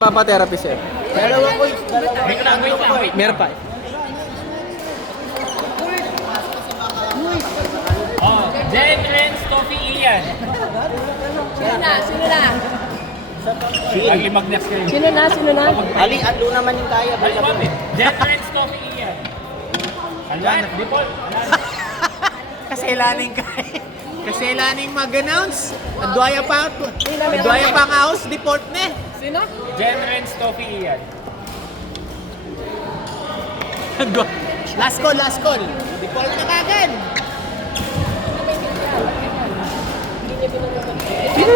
Papa-therapy, sir. Dalawa ko. Wait. Meron pa. Oh, Jen, Renz, Coffee, Ian. Sino na? Pag-limag next kayo. Sino na? Aling alo naman yung kaya. Alimag eh. Jen, Renz, Coffee, Ian. Alan, Dipol. Kaselaning kaya. Kaselaning mag-announce. Adwaya pa ang house, deport na. Sino? Jen, Renz, Coffee, Ian. Last call. Deport na kagad.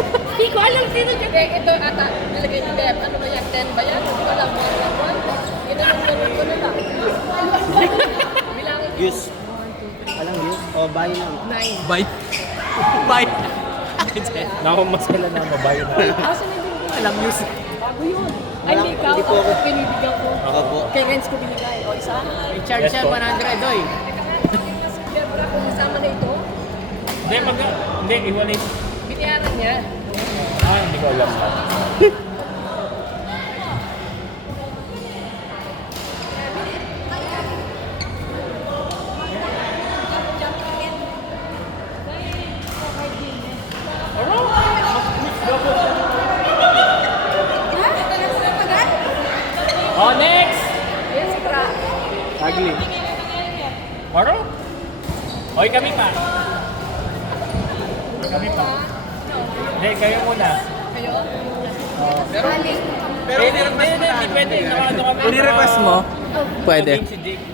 Hindi ko alam sino dyan. Ito ata, nilagay ni Deb. Ano ba yan? 10 ba yan? Hindi ko alam. Ginanong ko na lang. Bilangin ko. Yus. Alang yus? O, bayo lang. 9. Bye. Bye. Naku, mas kailan na mabayo na. Asan na din? Alang yus. Bago yun. Ay, Wala, hindi ikaw. hindi po ako. Pinibigyan ko. Ako po. Kay Renz ko binigay. O, isa. Charge siya Yes, po. 100, oy. Kaya pala kung kasama na ito, Hindi, iwalay. binayaran niya. Hindi ko alam. Oh, next! Ayan si Kra. Ugly. Maro? Hoy, kami pa. Hindi, kayo muna. Kayo? Pero Hindi pwede. Nakano kami. I-request mo? Pwede. Si Jake.